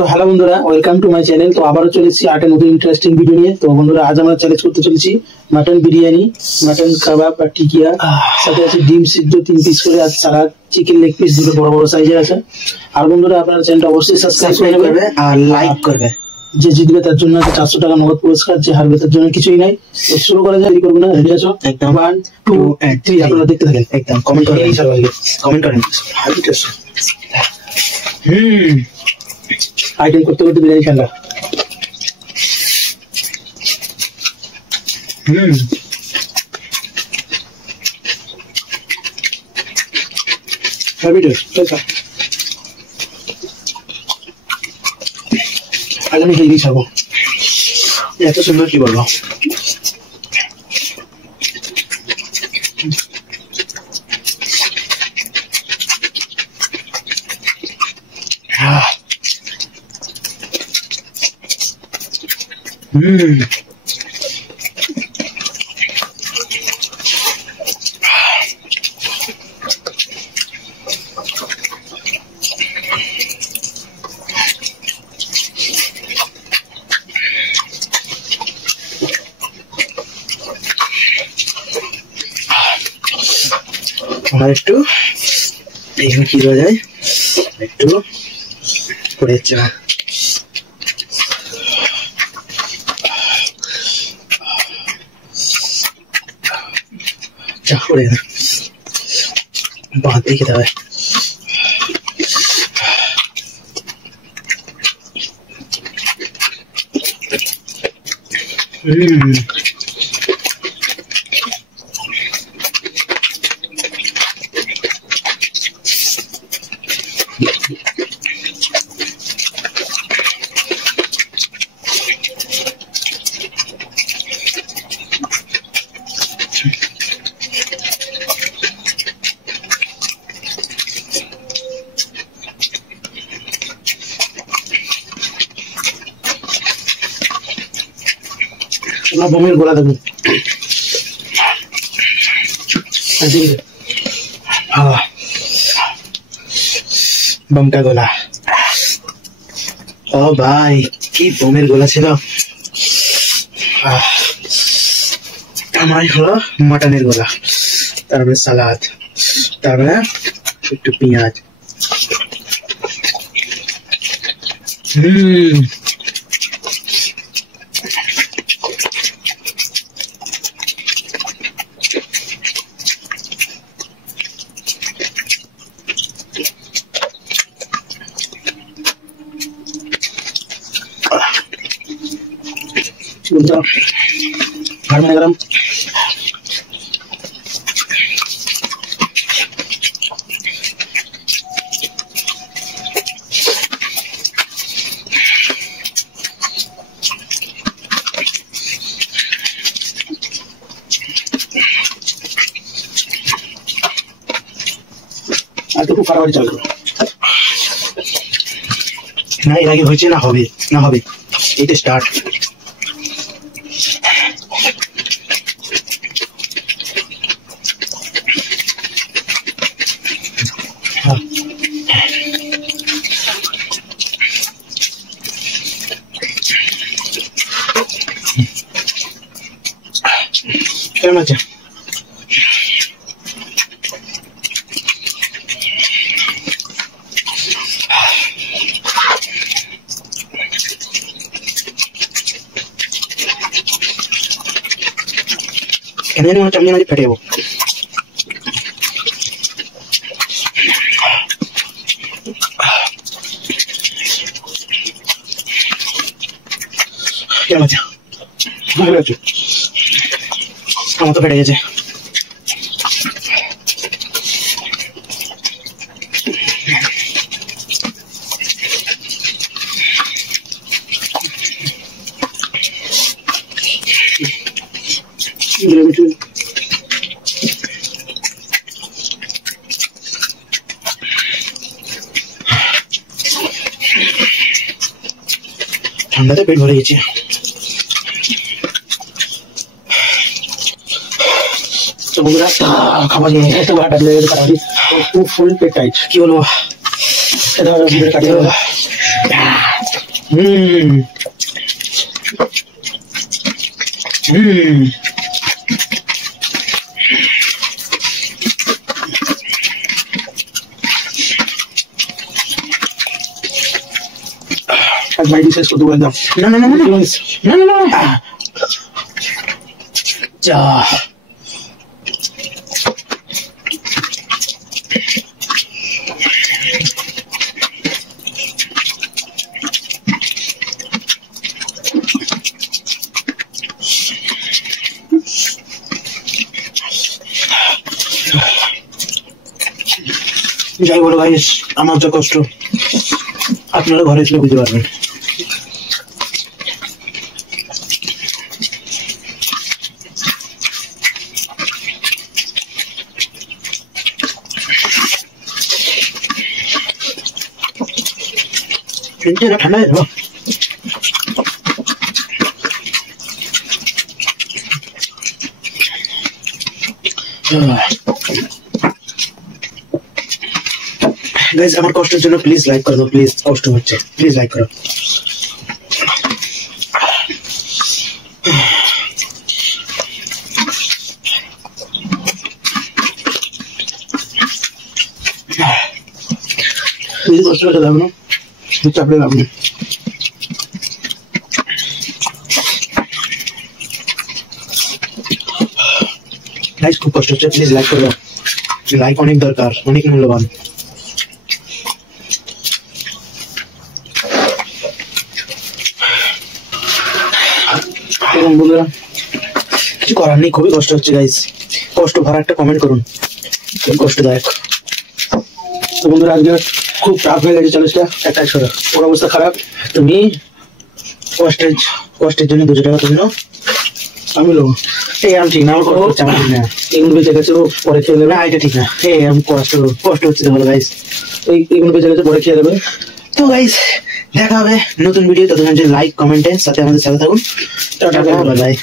So hello বন্ধুরা, welcome to my channel. তো আবারও চলেছি আরেকটা নতুন ইন্টারেস্টিং ভিডিও নিয়ে। তো বন্ধুরা, আজ আমরা চ্যালেঞ্জ করতে চলেছি মাটন বিরিয়ানি, মাটন কাবাব আর টিকিয়া, সাথে আছে ডিম সিদ্ধ 3 পিস করে, আর সালাদ, চিকেন লেগ পিস দুটো বড় বড় সাইজের আছে। আর বন্ধুরা, আপনারা চ্যানেলটা অবশ্যই সাবস্ক্রাইব করবে আর লাইক করবে। যে জিতবে তার জন্য আছে 400 টাকা নগদ পুরস্কার, যে হারবে তার জন্য কিছুই নাই। তো শুরু করা যায়, দেরি করবো না। রেডি আছো? একদম। 1 2 3 আপনারা দেখতে থাকেন। একদম কমেন্ট করেন, এই সবাই কমেন্ট করেন। আইটেম করতে করতে বিরিয়ানি ঠান্ডা। Heavy taste. আজ আমি হেভি খাবো, এত সুন্দর, কি বলবো। আমার একটু এইখানে কি দেওয়া যায়, একটু করে চা, চা করে বাদ দিয়ে খেতে হয়। বমির গোলা দেবো। बम का गोला। ओ भाई की बमेर गोला ছিল। আমার হলো মাটনের গোলা, তারপরে সালাদ, তারপরে একটু পেঁয়াজ। घर में गरम খুব ফাটাফাটি চলবে না, এর আগে হয়েছে না হবে না হবে, এটা স্টার্ট। কেমন আছে? এখানে মনে হচ্ছে আমি ফেটে যাবো। কেমন আছে? ভালো আছে। আমার তো ফেটে গেছে। ঠান্ডাতে পেট ভরে গেছে। তো বন্ধুরা, খাবার নিয়ে এত ভাটা লেগে গেছে, ফুল পেট টাইট। কি বলবো, এটা কাটিয়ে आज भाई डिशेस को दूंगा एकदम। না না না না না না না जा যাই বলো গাইস, আমার যা কষ্ট আপনারা ঘরে এসে বুঝতে পারবেন। ঠান্ডা এলো গাইস, আমার কষ্টের জন্য প্লিজ লাইক করো, প্লিজ। কষ্ট হচ্ছে, প্লিজ লাইক করো। प्लीज कष्ट করে দাও না, চাপড়ে দাও না। গাইস খুব কষ্ট হচ্ছে, প্লিজ লাইক করো। লাইক অনেক দরকার, অনেক মূল্যবান। এবং বন্ধুরা কিছু করার নেই, খুবই কষ্ট হচ্ছে গাইস। কষ্ট ভরা একটা কমেন্ট করুন, খুব কষ্টদায়ক। তো বন্ধুরা আজকে খুব টাফ হয়ে গেছে চ্যালেঞ্জটা। একটা ছোট ওর অবস্থা খারাপ। তুমি কষ্টের জন্য 200 টাকা তুমি নাও, আমি লোক এই আমি ঠিক না, আমার কষ্ট হচ্ছে, আমার ঠিক না। এগুলো বেঁচে গেছে, ও পরে খেয়ে নেবে। না এটা ঠিক না, এই আমি কষ্ট হচ্ছে তো বলো গাইস। এইগুলো বেঁচে গেছে, পরে খেয়ে নেবে। তো গাইস দেখা হবে নতুন ভিডিও, ততক্ষণ লাইক কমেন্টের সাথে আমাদের সাথে থাকুন। Tata, bye bye.